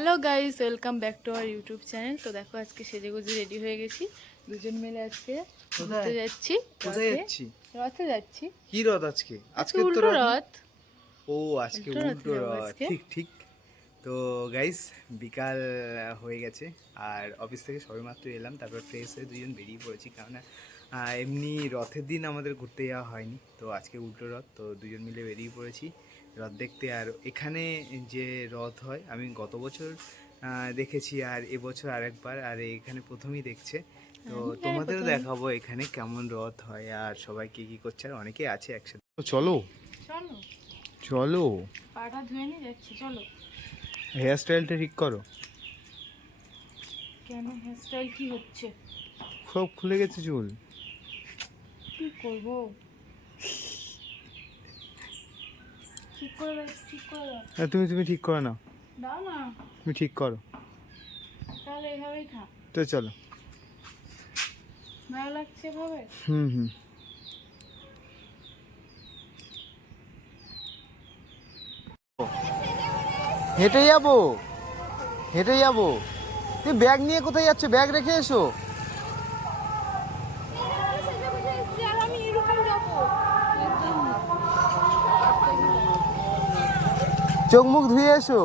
Hello guys welcome back to our YouTube channel তো দেখো আজকে সেজে গুজে রেডি হয়ে গেছি। দুজন মিলে আজকে ঘুরতে যাচ্ছি কোথায়। যাচ্ছি? রথে যাচ্ছি। কি রথ আজকে? আজকে তো রথ ও আজকে উল্টো রথে ঠিক ঠিক। তো গাইস বিকাল হয়ে গেছে। আর অফিস থেকে সবে মাত্র এলাম তারপর ফ্রেশ হয়ে দুজন বেরিয়ে পড়েছি। আহ, এমনি রথের দিন আমাদের ঘুরতে যাওয়া হয়নি। তো আজকে উল্টো রথ তো দুজন মিলে বেরিয়ে পড়েছি। রথ দেখতে আর এখানে যে রথ হয় আমি গত বছর দেখেছি আর এবছর আরেকবার আর এখানে প্রথমেই দেখছে। তো তোমাদেরও দেখাবো এখানে কেমন রথ হয় আর সবাই কি কি করছে আর অনেকেই আছে একসাথে। চলো। চলো। চলো। পাটা ধুয়ে নিয়ে যাচ্ছি চলো। হেয়ার স্টাইলটা ঠিক করো। কেন হেয়ার স্টাইল কি হচ্ছে? সব খুলে গেছে চুল। কি করব? ঠিক করে ঠিক করে তুমি তুমি ঠিক করো না দাও না। তুমি ঠিক করো। তাহলে এভাবেই থাক। তো চলো। ভালো লাগছে এভাবে? হুম হুম। হেঁটে যাব। হেঁটে যাব। তুই ব্যাগ নিয়ে কোথায় যাচ্ছ? ব্যাগ রেখে এসো। চোখ মুখ ধুয়ে এসো।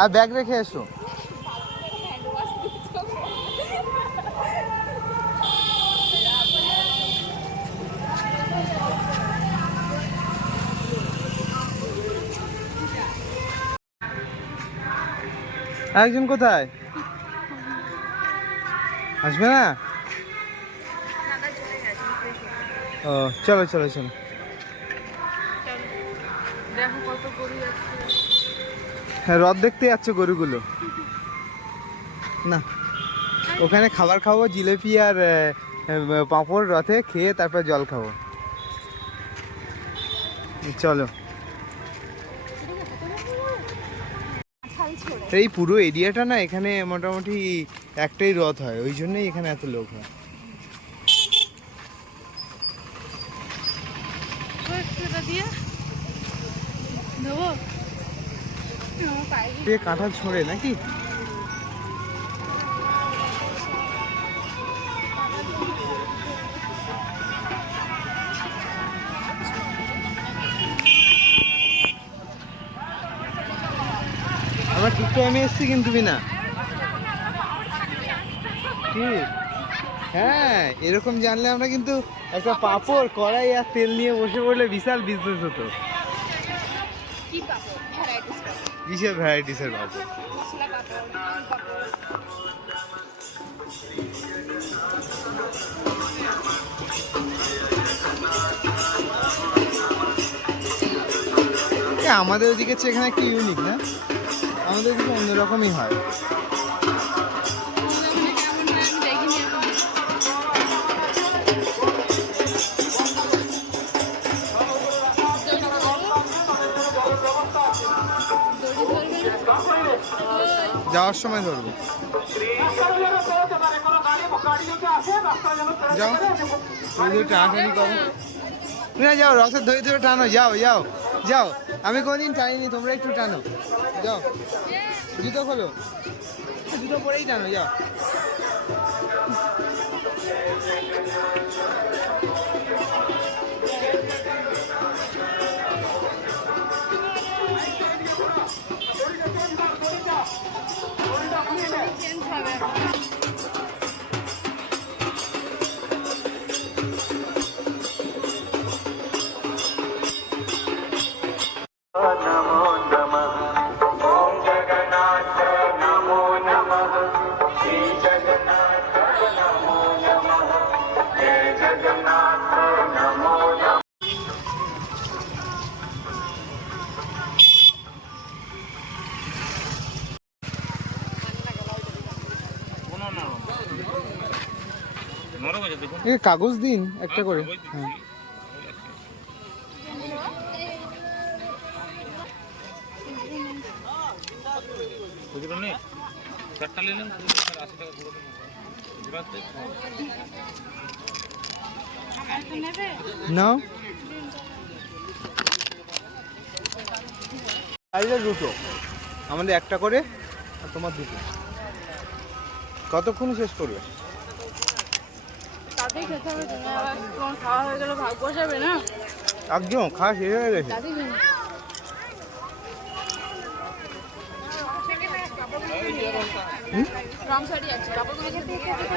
আর ব্যাগ রেখে এসো। একজন কোথায়? আসবে না? ও, চলো চলো চলো। হ্যাঁ রথ দেখতে যাচ্ছে গরুগুলো। না, ওখানে খাবার খাব, জিলেপি আর পাঁপড় রথে খেয়ে তারপর জল খাব। চলো। এই পুরো এরিয়াটা না এখানে মোটামুটি একটাই রথ হয়, ওই জন্যই এখানে এত লোক হয় তো একটু এটা দিয়ে দেবো আমার পায়ে এ কাঁঠাল ছড়ে নাকি? আমরা ঠিক টাইমে এসেছি কিন্তু বিনা। হ্যাঁ এরকম জানলে আমরা কিন্তু একটা পাপড়, কড়াই আর তেল নিয়ে বসে পড়লে বিশাল বিজনেস হতো। কিসের ভ্যারাইটিসের এ, আমাদের ওদিকে চেয়ে এখানে একটু ইউনিক না? আমাদের ওদিকে অন্যরকমই হয়। যাওয়ার সময় ধরবো। যাও। টানাটানি করো। না যাও রসের ধরে ধরে টানো যাও যাও যাও। আমি কোনদিন টানিনি তোমরা একটু টানো। যাও। জুতো খোলো। জুতো পরেই টানো যাও। এ কাগজ দিন একটা করে। হ্যাঁ। নাও সাইজের দুটো। আমাদের একটা করে আর তোমার দুটো। কতক্ষণ শেষ করবে? তাতেই খেতে হবে তুমি আবার তোমার খাওয়া হয়ে গেলে ভাগ বসাবে না? একদম খাওয়া শেষ হয়ে গেছে।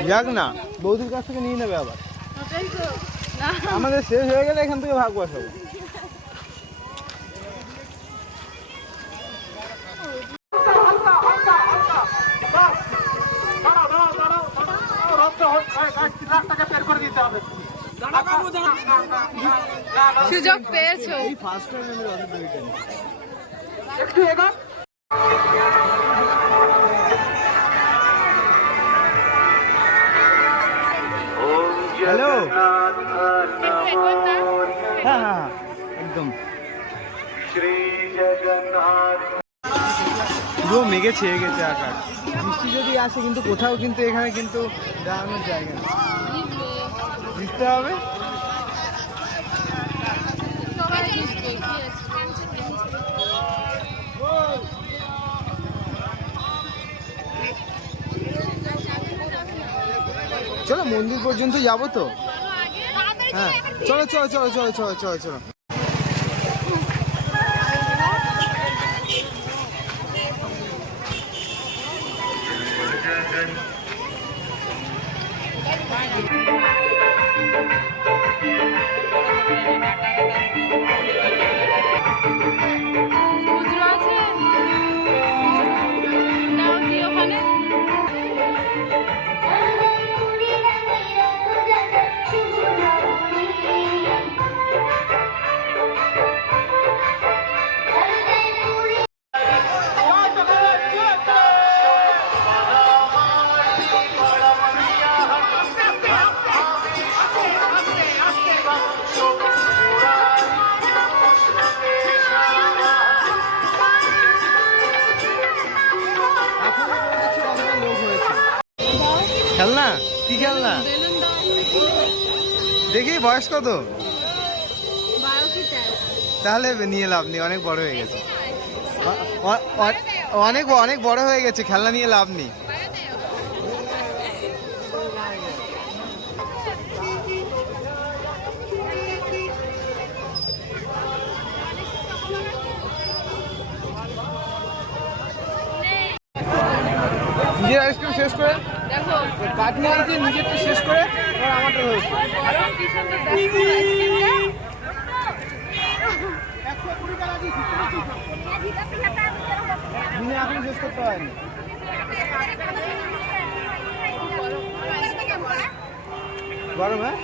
যাক না বৌদির কাছ থেকে নিয়ে নেবে আবার। আমাদের শেষ হয়ে গেলে এখান থেকে ভাগ বসাবো। সুযোগ পেয়েছ। নিই। হ্যালো। হ্যাঁ হ্যাঁ হ্যাঁ একদম। পুরো মেঘে ছেয়ে গেছে আকাশ। বৃষ্টি যদি আসে কিন্তু কোথাও কিন্তু এখানে কিন্তু দাঁড়ানোর জায়গা নেই। হবে সবাই বুঝবে কি আছে চলো মন্দির পর্যন্ত যাব তো? হ্যাঁ। চলো চলো চলো চলো চলো চলো চলো। খুচরো খেলনা দেখি, বয়স কত? তাহলে নিয়ে লাভ নেই, অনেক বড় হয়ে গেছে। অনেক অনেক বড় হয়ে গেছে, খেলনা নিয়ে লাভ নেই। নিজের আইসক্রিম শেষ করে? কাঠ নিয়ে নিজেরটা শেষ করে এবার আমারটা এখন শেষ করতে হয়নি গরম হ্যাঁ?